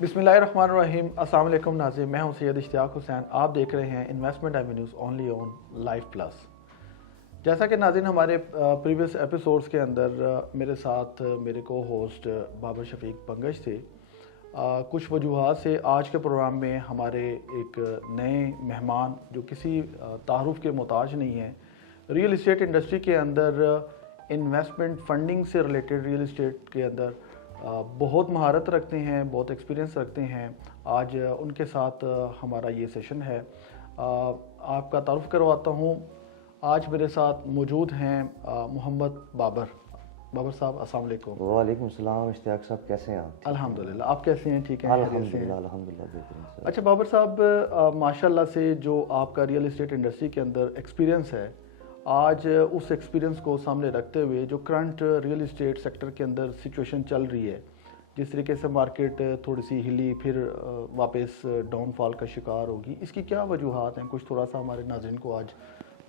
बिस्मिल्लाहिर्रहमानिर्रहीम। अस्सलाम वालेकुम नाज़रीन, मैं हूं सैयद इश्तियाक हुसैन। आप देख रहे हैं investment avenues only on life plus. जैसा कि नाज़रीन हमारे प्रीवियस एपिसोड्स के अंदर मेरे साथ मेरे को होस्ट बाबर शफीक पंगश थे। कुछ वजूहात से आज के प्रोग्राम में हमारे एक नए मेहमान जो किसी तारुफ के मोहताज नहीं हैं, रियल इस्टेट इंडस्ट्री के अंदर इन्वेस्टमेंट फंडिंग से रिलेटेड रियल इस्टेट के अंदर बहुत महारत रखते हैं, बहुत एक्सपीरियंस रखते हैं। आज उनके साथ हमारा ये सेशन है। आपका तारुफ करवाता हूँ। आज मेरे साथ मौजूद हैं मोहम्मद बाबर साहब। अस्सलाम वालेकुम। वालेकुम सलाम। इश्तियाक साहब कैसे हैं आप? अल्हम्दुलिल्लाह, आप कैसे हैं? ठीक हैं? अल्हम्दुलिल्लाह बेहतरीन। अच्छा बाबर साहब, माशाल्लाह से जो आपका रियल इस्टेट इंडस्ट्री के अंदर एक्सपीरियंस है, आज उस एक्सपीरियंस को सामने रखते हुए जो करंट रियल इस्टेट सेक्टर के अंदर सिचुएशन चल रही है, जिस तरीके से मार्केट थोड़ी सी हिली फिर वापस डाउनफॉल का शिकार होगी, इसकी क्या वजूहात हैं? कुछ थोड़ा सा हमारे नाज़रीन को आज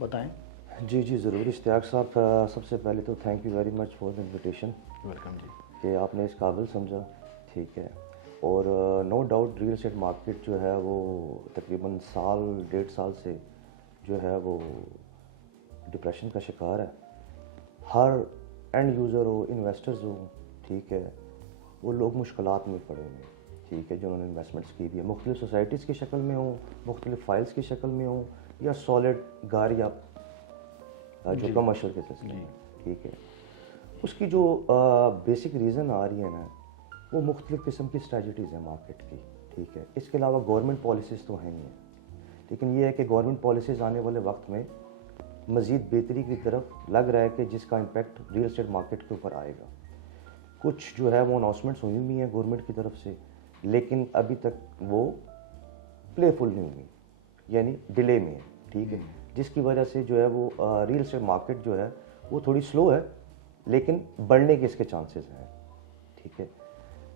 बताएं। जी ज़रूर इश्तियाक साहब, सबसे पहले तो thank you very much for the invitation. Welcome जी। कि आपने इस काबिल समझा, ठीक है। और no doubt real estate market जो है वो तकरीबन साल डेढ़ साल से जो है वो डिप्रेशन का शिकार है। हर एंड यूज़र हो, इन्वेस्टर्स हो, ठीक है, वो लोग मुश्किलात में पड़े हैं, ठीक है, जिन्होंने इन्वेस्टमेंट्स की भी है, मुख्तलिफ सोसाइटीज़ की शक्ल में हो, मुख्तलिफ फाइल्स की शक्ल में हो, या सॉलिड घर या जो कमर्शियल के सिलसिले में, ठीक है। उसकी जो बेसिक रीज़न आ रही है ना, वो मुख्तलिफ किस्म की स्ट्रेटजीज़ हैं मार्केट की, ठीक है। इसके अलावा गवर्नमेंट पॉलिसीज़ तो हैं ही हैं, लेकिन ये है कि गवर्नमेंट पॉलिसीज़ आने वाले वक्त में मज़ीद बेहतरी की तरफ लग रहा है कि जिसका इम्पेक्ट रियल इस्टेट मार्केट के ऊपर आएगा। कुछ जो है वो अनाउंसमेंट्स हुई हुई हैं गवर्नमेंट की तरफ से, लेकिन अभी तक वो प्लेफुल नहीं हुई, यानी डिले में है, ठीक है, जिसकी वजह से जो है वो रियल इस्टेट मार्केट जो है वो थोड़ी स्लो है, लेकिन बढ़ने के इसके चांसेस हैं, ठीक है।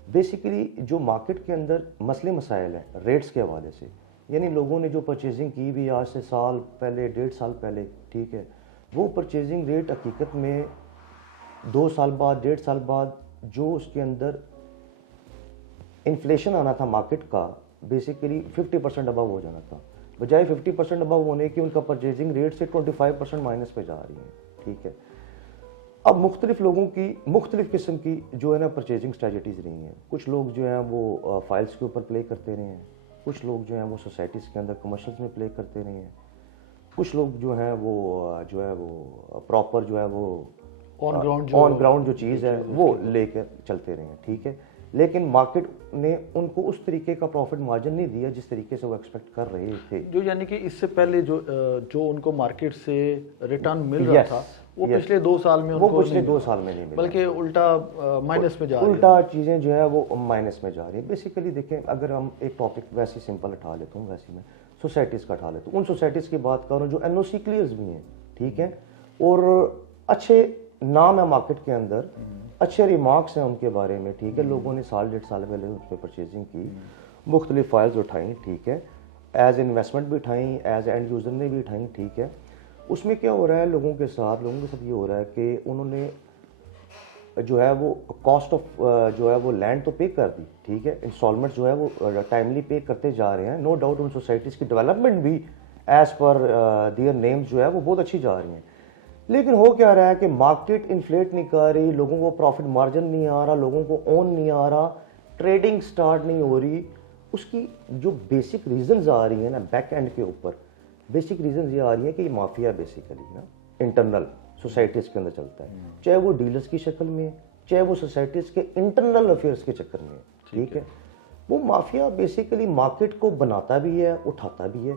बेसिकली जो मार्केट के अंदर मसले मसाइल हैं रेट्स के हवाले से, यानी लोगों ने जो परचेजिंग की भी आज से साल पहले, डेढ़ साल पहले, ठीक है, वो परचेजिंग रेट हकीकत में 2 साल बाद, डेढ़ साल बाद जो उसके अंदर इन्फ्लेशन आना था मार्केट का, बेसिकली 50% अबव हो जाना था, बजाय 50% अबव होने की उनका परचेजिंग रेट से 25% माइनस पे जा रही है, ठीक है। अब मुख्तलिफ लोगों की मुख्तलिफ किस्म की जो है ना परचेजिंग स्ट्रेटजीज रही हैं। कुछ लोग जो हैं वो फाइल्स के ऊपर प्ले करते रहे हैं, कुछ लोग जो हैं वो सोसाइटीज़ के अंदर कमर्शियल्स में प्ले करते रहे हैं, कुछ लोग जो हैं वो प्रॉपर जो है वो ऑन ग्राउंड जो चीज़ है वो लेकर चलते रहे हैं, ठीक है। लेकिन मार्केट ने उनको उस तरीके का प्रॉफिट मार्जिन नहीं दिया जिस तरीके से वो एक्सपेक्ट कर रहे थे। जो यानी कि इससे पहले जो उनको मार्केट से रिटर्न मिल रहा था वो पिछले 2 साल में उनको पिछले 2 साल में नहीं मिला, बल्कि उल्टा माइनस में जा रही है। उल्टा चीज़ें जो है वो माइनस में जा रही है। बेसिकली देखें, अगर हम एक टॉपिक वैसे सिंपल उठा लेता हूँ, वैसे मैं सोसाइटीज़ का उठा लेता हूँ। उन सोसाइटीज़ की बात करूँ जो एनओसी क्लियर्स भी हैं, ठीक है, और अच्छे नाम है मार्केट के अंदर, अच्छे रिमार्क्स हैं उनके बारे में, ठीक है। लोगों ने साल डेढ़ साल पहले उस पर परचेजिंग की, मुख्तलिफ फाइल्स उठाई, ठीक है, एज इन्वेस्टमेंट भी उठाई, एज एंड यूज़र ने भी उठाई, ठीक है। उसमें क्या हो रहा है लोगों के साथ ये हो रहा है कि उन्होंने जो है वो कॉस्ट ऑफ जो है वो लैंड तो पे कर दी, ठीक है, इंस्टॉलमेंट जो है वो टाइमली पे करते जा रहे हैं। नो डाउट उन सोसाइटीज़ की डेवलपमेंट भी एज़ पर दियर नेम्स जो है वो बहुत अच्छी जा रही हैं, लेकिन हो क्या रहा है कि मार्केट इन्फ्लेट नहीं कर रही, लोगों को प्रॉफिट मार्जिन नहीं आ रहा, लोगों को ओन नहीं आ रहा, ट्रेडिंग स्टार्ट नहीं हो रही। उसकी जो बेसिक रीजंस आ रही है ना बैक एंड के ऊपर, बेसिक रीजंस ये आ रही है कि ये माफिया बेसिकली ना इंटरनल सोसाइटीज़ के अंदर चलता है, चाहे वो डीलर्स की शक्ल में, चाहे वो सोसाइटीज़ के इंटरनल अफेयर्स के चक्कर में, ठीक है। वो माफिया बेसिकली मार्केट को बनाता भी है, उठाता भी है,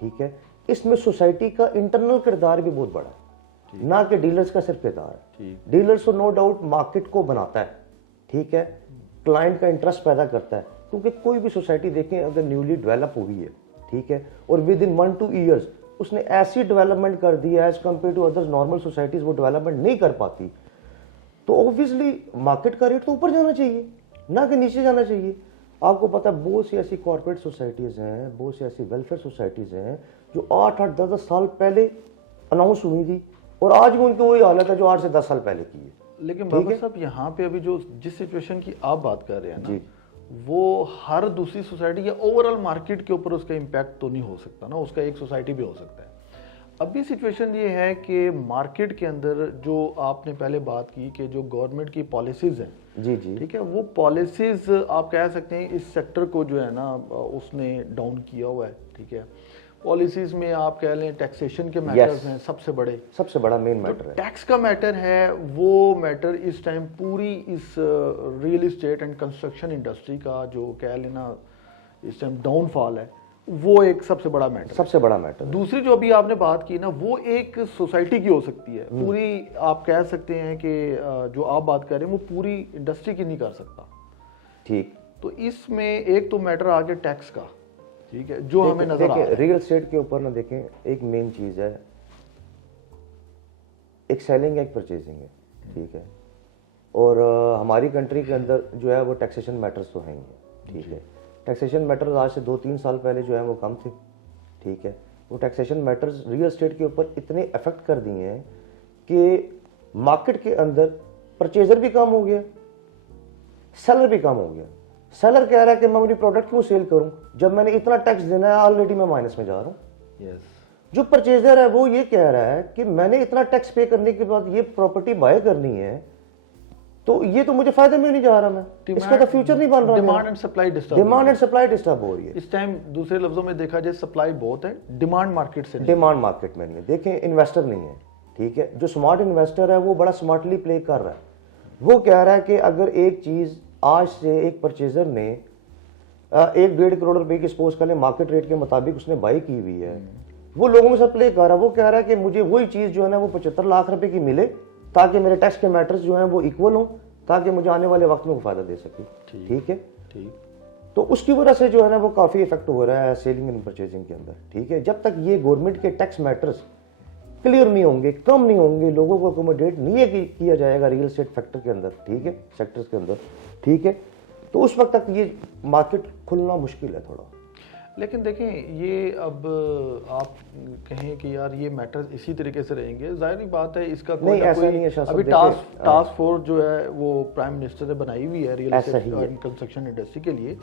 ठीक है। इसमें सोसाइटी का इंटरनल किरदार भी बहुत बड़ा है, ना कि डीलर्स का सिर्फ किरदार है। डीलर्स तो नो डाउट मार्केट को बनाता है, ठीक है, क्लाइंट का इंटरेस्ट पैदा करता है, क्योंकि कोई भी सोसाइटी देखें अगर न्यूली डेवलप हुई है, ठीक है, और विद इन 1-2 ईयर्स उसने ऐसी डेवलपमेंट कर दी as compared to others normal societies वो डेवलपमेंट नहीं कर पाती, तो ऑब्वियसली मार्केट का रेट तो ऊपर जाना चाहिए, ना कि नीचे जाना चाहिए। आपको पता है बहुत सी ऐसी कॉर्पोरेट सोसाइटीज़ हैं, बहुत सी ऐसी वेलफेयर सोसाइटीज़ हैं जो 8-8, 10-10 साल पहले अनाउंस हुई थी, और आज भी उनकी वही हालत है जो 8 से 10 साल पहले की है। लेकिन बाबा साहब यहाँ पे अभी जो जिस सिचुएशन की आप बात कर रहे हैं ना, वो हर दूसरी सोसाइटी या ओवरऑल मार्केट के ऊपर उसका इम्पैक्ट तो नहीं हो सकता ना, उसका एक सोसाइटी भी हो सकता है। अभी सिचुएशन ये है कि मार्केट के अंदर जो आपने पहले बात की कि जो गवर्नमेंट की पॉलिसीज़ हैं, जी जी, ठीक है, वो पॉलिसीज़ आप कह सकते हैं इस सेक्टर को जो है ना उसने डाउन किया हुआ है, ठीक है। पॉलिसीज़ में आप कह लें टैक्सेशन के मैटर्स हैं सबसे बड़े, सबसे बड़ा मेन मैटर है। टैक्स का मैटर है, वो मैटर इस टाइम पूरी इस real estate and construction industry का जो कह लेना इस टाइम डाउनफॉल है, वो एक सबसे बड़ा मैटर, सबसे बड़ा मैटर। दूसरी जो अभी आपने बात की ना, वो एक सोसाइटी की हो सकती है पूरी, आप कह सकते हैं कि जो आप बात कर रहे हैं वो पूरी इंडस्ट्री की नहीं कर सकता, ठीक। तो इसमें एक तो मैटर आ गया टैक्स का, ठीक है, जो हमें नजर आ रहा है। रियल एस्टेट के ऊपर ना देखें, एक मेन चीज है, एक सेलिंग है, एक परचेजिंग है, ठीक है। और हमारी कंट्री के अंदर जो है वो टैक्सेशन मैटर्स तो हैं ही हैं, ठीक है। टैक्सेशन मैटर्स आज से 2-3 साल पहले जो है वो कम थे, ठीक है। वो टैक्सेशन मैटर्स रियल एस्टेट के ऊपर इतने इफेक्ट कर दिए हैं कि मार्केट के अंदर परचेजर भी कम हो गया, सेलर भी कम हो गया। सेलर कह रहा है कि मैं अपनी प्रोडक्ट क्यों सेल करूं जब मैंने इतना टैक्स देना है, ऑलरेडी मैं माइनस में जा रहा हूं। यस, जो परचेजर है वो ये कह रहा है कि मैंने इतना टैक्स पे करने के बाद ये प्रॉपर्टी बाय करनी है, तो ये तो मुझे फायदे में नहीं जा रहा, मैं इसका तो फ्यूचर नहीं बन रहा। Demand and supply disturb, demand and supply disturb हो रही है इस टाइम। दूसरे लफ्जों में देखा जाए सप्लाई बहुत है, डिमांड मार्केट से नहीं। डिमांड मार्केट में नहीं है। देखें, इन्वेस्टर नहीं है, ठीक है। जो स्मार्ट इन्वेस्टर है वो बड़ा स्मार्टली प्ले कर रहा है। वो कह रहा है कि अगर एक चीज आज से एक परचेजर ने 1-1.5 करोड़ रुपए की सपोज कर ले मार्केट रेट के मुताबिक उसने बाई की हुई है, वो लोगों के साथ प्ले कर रहा है। वो कह रहा है कि मुझे वही चीज जो है ना वो 75 लाख रुपए की मिले, ताकि मेरे टैक्स के मैटर्स जो हैं वो इक्वल हो, ताकि मुझे आने वाले वक्त में वो फायदा दे सके, ठीक है। ठीक, तो उसकी वजह से जो है ना वो काफी इफेक्ट हो रहा है सेलिंग एंड परचेजिंग के अंदर, ठीक है। जब तक ये गवर्नमेंट के टैक्स मैटर्स क्लियर नहीं होंगे, कम नहीं होंगे, लोगों को अकोमोडेट नहीं किया जाएगा रियल एस्टेट फैक्टर के अंदर, ठीक है, सेक्टर्स के अंदर, ठीक है, तो उस वक्त तक ये मार्केट खुलना मुश्किल है थोड़ा। लेकिन देखें, ये अब आप कहें कि यार ये मैटर्स इसी तरीके से रहेंगे, जाहिर बात है इसका नहीं, ऐसा नहीं है शाह साहब। अभी टास्क फोर्स जो है वो प्राइम मिनिस्टर ने बनाई हुई है real estate and construction industry के लिए,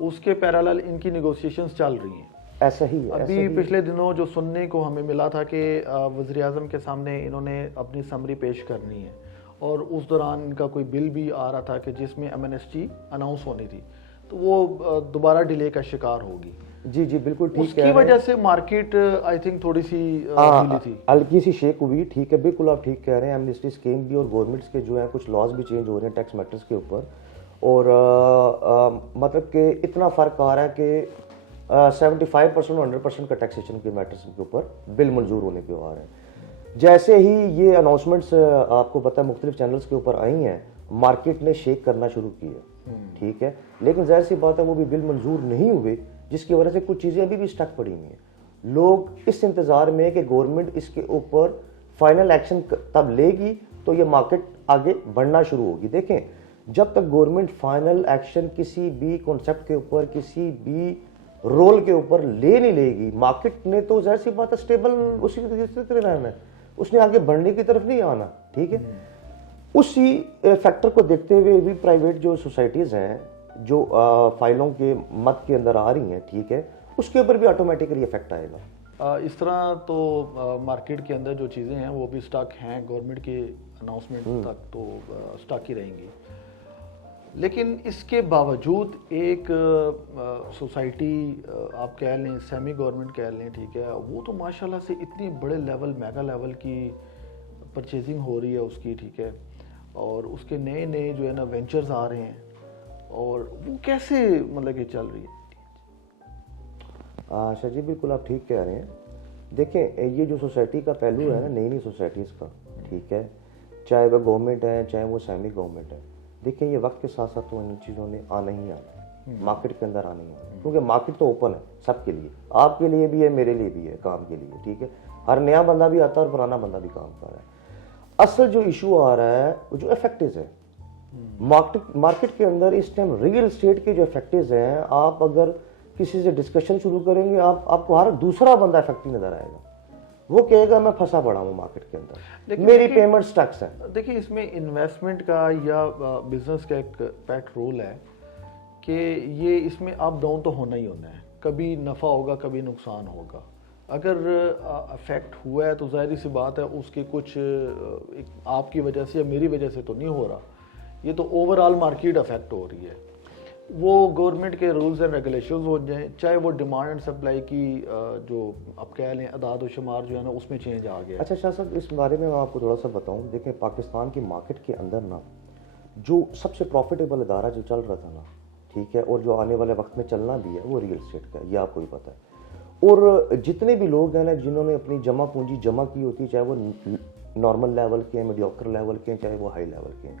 उसके पैरेलल इनकी नेगोशिएशंस चल रही हैं। ऐसा ही है। अभी पिछले दिनों जो सुनने को हमें मिला था कि वज़ीर आज़म के सामने इन्होंने अपनी समरी पेश करनी है, और उस दौरान इनका कोई बिल भी आ रहा था कि जिसमें एमएनएसटी अनाउंस होनी थी, तो वो दोबारा डिले का शिकार होगी। जी जी, बिल्कुल ठीक है। उसकी वजह से मार्केट आई थिंक थोड़ी सी ढीली थी, हल्की सी शेक हुई, ठीक है, बिल्कुल आप ठीक कह रहे हैं। एमनेस्टी स्कीम भी और गवर्नमेंट्स के जो है कुछ लॉज भी चेंज हो रहे हैं टैक्स मैटर्स के ऊपर, और मतलब कि इतना फ़र्क आ रहा है कि 75% और 100% का टैक्सेशन के मैटर्स के ऊपर बिल मंजूर होने पे आ रहे हैं। जैसे ही ये अनाउंसमेंट्स आपको पता है मुख्तलिफ चैनल्स के ऊपर आई हैं, मार्केट ने शेक करना शुरू किया, ठीक है। लेकिन जाहिर सी बात है वो भी बिल मंजूर नहीं हुए, जिसकी वजह से कुछ चीज़ें अभी भी स्टक पड़ी हुई हैं। लोग इस इंतज़ार में कि गवर्नमेंट इसके ऊपर फाइनल एक्शन तब लेगी तो ये मार्केट आगे बढ़ना शुरू होगी। देखें, जब तक गवर्नमेंट फाइनल एक्शन किसी भी कॉन्सेप्ट के ऊपर, किसी भी रोल के ऊपर ले नहीं लेगी, मार्केट ने तो जाहिर सी बात है स्टेबल उसी तरह रहना है, उसने आगे बढ़ने की तरफ नहीं आना, ठीक है। उसी फैक्टर को देखते हुए भी प्राइवेट जो सोसाइटीज़ हैं जो फाइलों के मत के अंदर आ रही हैं, ठीक है, उसके ऊपर भी ऑटोमेटिकली इफेक्ट आएगा। इस तरह तो मार्केट के अंदर जो चीज़ें हैं वो भी स्टॉक हैं, गवर्नमेंट के अनाउंसमेंट तक तो स्टॉक ही रहेंगी। लेकिन इसके बावजूद एक सोसाइटी आप कह लें, सेमी गवर्नमेंट कह लें, ठीक है, वो तो माशाल्लाह से इतनी बड़े लेवल, मेगा लेवल की परचेजिंग हो रही है उसकी, ठीक है, और उसके नए नए जो है ना वेंचर्स आ रहे हैं, और वो कैसे मतलब कि चल रही है। शाह जी, बिल्कुल आप ठीक कह रहे हैं। देखें, ये जो सोसाइटी का पहलू है ना, नई नई सोसाइटीज़ का, ठीक है, चाहे वह गवर्नमेंट है चाहे वो सेमी गवर्नमेंट है, देखिए ये वक्त के साथ साथ तो इन चीज़ों ने आना ही आना, मार्केट के अंदर आना ही आना, क्योंकि मार्केट तो ओपन है सबके लिए, आपके लिए भी है, मेरे लिए भी है, काम के लिए, ठीक है। हर नया बंदा भी आता है और पुराना बंदा भी काम कर रहा है। असल जो इशू आ रहा है वो जो इफेक्टिव है मार्केट के अंदर इस टाइम, रियल एस्टेट के जो इफेक्टिव हैं, आप अगर किसी से डिस्कशन शुरू करेंगे, आपको हर दूसरा बंदा इफेक्टिव नजर आएगा। वो कहेगा मैं फंसा पड़ा हूँ मार्केट के अंदर, मेरी पेमेंट स्टक्स है। देखिए, इसमें इन्वेस्टमेंट का या बिजनेस का एक पैट रोल है کہ یہ اس میں اپ ڈاؤن تو ہونا ہی ہونا ہے, کبھی نفع ہوگا کبھی نقصان ہوگا. اگر افیکٹ ہوا ہے تو ظاہری سی بات ہے اس کے کچھ آپ کی وجہ سے یا میری وجہ سے تو نہیں ہو رہا, یہ تو اوور آل مارکیٹ افیکٹ ہو رہی ہے. وہ گورنمنٹ کے رولز اینڈ ریگولیشنز ہو جائیں, چاہے وہ ڈیمانڈ اینڈ سپلائی کی جو اب کہہ لیں اعداد و شمار جو ہے نا اس میں چینج آ گیا. اچھا شاہ صاحب, اس بارے میں آپ کو تھوڑا سا بتاؤں. دیکھیں پاکستان کی مارکیٹ کے اندر نا جو سب سے پروفیٹیبل ادارہ جو چل رہا تھا نا, ٹھیک ہے, اور جو آنے والے وقت میں چلنا بھی ہے, وہ ریئل اسٹیٹ کا ہے, یہ آپ کو بھی پتہ ہے. اور جتنے بھی لوگ ہیں نا جنہوں نے اپنی جمع پونجی جمع کی ہوتی ہے, چاہے وہ نارمل لیول کے ہیں, میڈیوکر لیول کے ہیں, چاہے وہ ہائی لیول کے ہیں,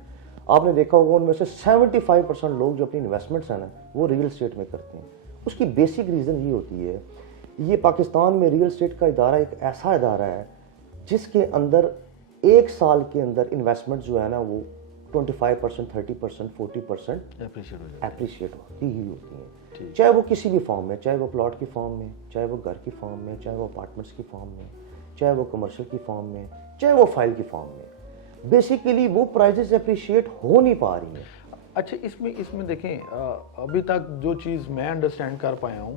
آپ نے دیکھا ہوگا ان میں سے 75% لوگ جو اپنی انویسٹمنٹس ہیں نا وہ ریئل اسٹیٹ میں کرتے ہیں. اس کی بیسک ریزن یہ ہوتی ہے, یہ پاکستان میں ریئل اسٹیٹ کا ادارہ ایک ایسا ادارہ ہے جس کے اندر ایک سال کے اندر انویسٹمنٹ جو ہے نا وہ 25%, 30%, 40% اپریشیٹ ہوتی ہی ہوتی ہیں, چاہے وہ کسی بھی فارم میں, چاہے وہ پلاٹ کی فارم میں, چاہے وہ گھر کی فارم میں, چاہے وہ اپارٹمنٹس کی فارم میں, چاہے وہ کمرشل کی فارم میں, چاہے وہ فائل کی فارم میں. بیسیکلی وہ پرائزز اپریشیٹ ہو نہیں پا رہی ہیں. اچھا اس میں دیکھیں ابھی تک جو چیز میں انڈرسٹینڈ کر پایا ہوں,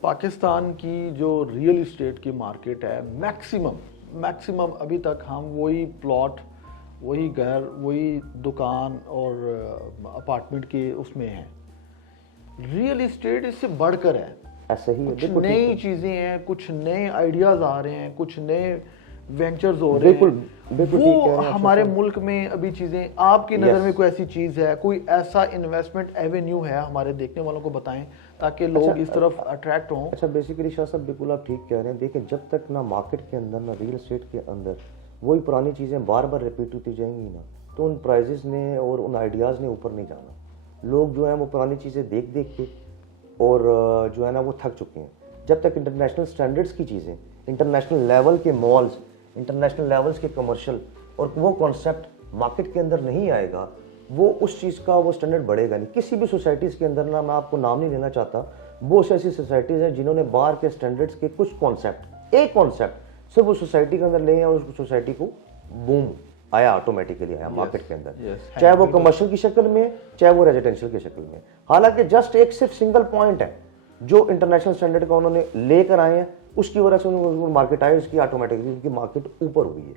پاکستان کی جو ریئل اسٹیٹ کی مارکیٹ ہے میکسیمم ابھی تک ہم وہی پلاٹ, وہی گھر, وہی دکان اور اپارٹمنٹ کے اس میں ہیں. ریئل اسٹیٹ اس سے بڑھ کر ہے, ایسے ہی کچھ نئی چیزیں ہیں, کچھ نئے آئیڈیاز آ رہے ہیں, کچھ نئے وینچرز ہو رہے ہیں. وہ ہمارے ملک میں ابھی چیزیں, آپ کی نظر میں کوئی ایسی چیز ہے, کوئی ایسا انویسٹمنٹ ایونیو ہے, ہمارے دیکھنے والوں کو بتائیں تاکہ لوگ اس طرف اٹریکٹ ہوں. اچھا بیسیکلی شاہ صاحب بالکل آپ ٹھیک کہہ رہے ہیں. دیکھیں جب تک نہ مارکیٹ کے اندر نہ ریئل اسٹیٹ کے اندر وہی پرانی چیزیں بار بار ریپیٹ ہوتی جائیں گی نا, تو ان پرائزز نے اور ان آئیڈیاز نے اوپر نہیں جانا. لوگ جو ہیں وہ پرانی چیزیں دیکھ کے اور جو ہے نا وہ تھک چکے ہیں. جب تک انٹرنیشنل سٹینڈرڈز کی چیزیں, انٹرنیشنل لیول کے مالز, انٹرنیشنل لیولز کے کمرشل اور وہ کانسیپٹ مارکیٹ کے اندر نہیں آئے گا, وہ اس چیز کا وہ سٹینڈرڈ بڑھے گا نہیں. کسی بھی سوسائٹیز کے اندر نا, میں آپ کو نام نہیں لینا چاہتا, بہت ایسی سوسائٹیز ہیں جنہوں نے باہر کے سٹینڈرڈز کے کچھ کانسیپٹ, ایک کانسیپٹ صرف وہ سوسائٹی کے اندر لے ہیں اور اس سوسائٹی کو بوم آیا, آٹومیٹیکلی آیا مارکیٹ کے اندر, چاہے وہ کمرشل کی شکل میں, چاہے وہ ریزیڈینشیل کی شکل میں. حالانکہ جسٹ ایک صرف سنگل پوائنٹ ہے جو انٹرنیشنل سٹینڈرڈ کا انہوں نے لے کر آئے ہیں, اس کی وجہ سے مارکیٹ آئی, اس کی آٹومیٹکلی ان کی مارکیٹ اوپر ہوئی ہے.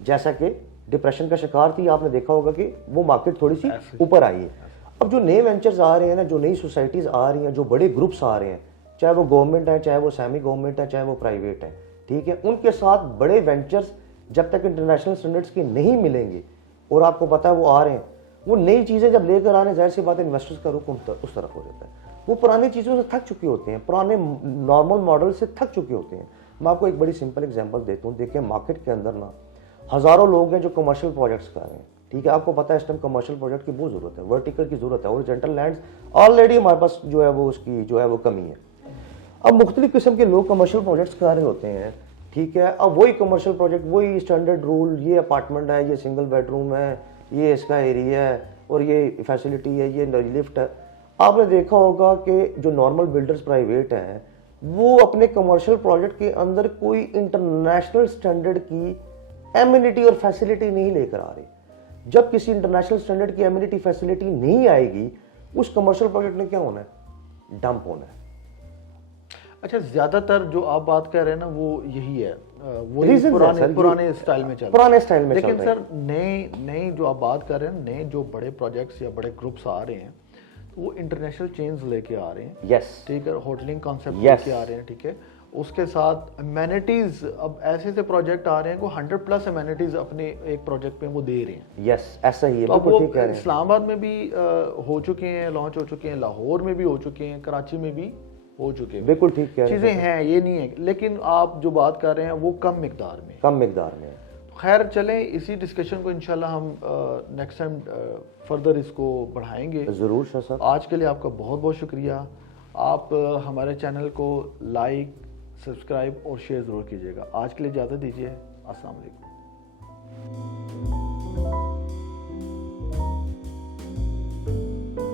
جیسا کہ ڈپریشن کا شکار تھی, آپ نے دیکھا ہوگا کہ وہ مارکیٹ تھوڑی سی اوپر آئی ہے. اب جو نئے وینچرز آ رہے ہیں نا, جو نئی سوسائٹیز آ رہی ہیں, جو بڑے گروپس آ رہے ہیں, چاہے وہ گورنمنٹ ہیں, چاہے وہ سیمی گورنمنٹ ہیں, چاہے وہ پرائیویٹ ہیں, ٹھیک ہے, ان کے ساتھ بڑے وینچرز جب تک انٹرنیشنل سٹینڈرڈز کے نہیں ملیں گے, اور آپ کو پتہ ہے وہ آ رہے ہیں, وہ نئی چیزیں جب لے کر آ رہے ہیں, ظاہر سی بات ہے انویسٹرز کا رخ اس طرف ہو جاتا ہے. وہ پرانی چیزوں سے تھک چکے ہوتے ہیں, پرانے نارمل ماڈل سے تھک چکے ہوتے ہیں. میں آپ کو ایک بڑی سمپل ایگزامپل دیتا ہوں. دیکھیں مارکیٹ کے اندر نا ہزاروں لوگ ہیں جو کمرشل پروجیکٹس کر رہے ہیں, ٹھیک ہے, آپ کو پتہ ہے اس ٹائم کمرشل پروجیکٹ کی بہت ضرورت ہے, ورٹیکل کی ضرورت ہے, ہورزونٹل لینڈز آلریڈی ہمارے پاس جو ہے وہ اس کی جو ہے وہ کمی ہے. اب مختلف قسم کے لوگ کمرشل پروجیکٹس کر رہے ہوتے ہیں, ٹھیک ہے. اب وہی کمرشل پروجیکٹ, وہی اسٹینڈرڈ رول, یہ اپارٹمنٹ ہے, یہ سنگل بیڈ روم ہے, یہ اس کا ایریا ہے, اور یہ فیسلٹی ہے, یہ لفٹ ہے. آپ نے دیکھا ہوگا کہ جو نارمل بلڈرز پرائیویٹ ہیں وہ اپنے کمرشل پروجیکٹ کے اندر کوئی انٹرنیشنل سٹینڈرڈ کی ایمینٹی اور فیسلٹی نہیں لے کر آ رہے. جب کسی انٹرنیشنل سٹینڈرڈ کی ایمینٹی فیسلٹی نہیں آئے گی, اس کمرشل پروجیکٹ نے کیا ہونا ہے, ڈمپ ہونا ہے. اچھا زیادہ تر جو آپ بات کہہ رہے ہیں نا وہ یہی ہے, وہی پرانے اسٹائل میں چل رہا ہے, پرانے اسٹائل میں. لیکن سر نئے جو آپ بات کر رہے ہیں, نئے جو بڑے پروجیکٹس یا بڑے گروپس آ رہے ہیں وہ انٹرنیشنل چینز لے کے آ رہے ہیں, یس, ٹھیک ہے, ہوٹلنگ کانسیپٹ لے کے آ رہے ہیں, ٹھیک ہے. اس کے ساتھ امینٹیز, اب ایسے سے پروجیکٹ آ رہے ہیں وہ 100+ امینٹیز اپنے ایک پروجیکٹ پہ وہ دے رہے ہیں. یس, ایسا ہی ہے. اب وہ اسلام آباد میں بھی ہو چکے ہیں, لانچ ہو چکے ہیں, لاہور میں بھی ہو چکے ہیں, کراچی میں بھی ہو چکے ہیں. بالکل ٹھیک کہہ رہے ہیں, چیزیں ہیں, یہ نہیں ہے, لیکن آپ جو بات کر رہے ہیں وہ کم مقدار میں. خیر چلیں اسی ڈسکشن کو انشاءاللہ ہم نیکسٹ ٹائم فردر اس کو بڑھائیں گے. ضرور شاہ صاحب. آج کے لیے آپ کا بہت بہت شکریہ. آپ ہمارے چینل کو لائک, سبسکرائب اور شیئر ضرور کیجیے گا. آج کے لیے اجازت دیجیے. السلام علیکم.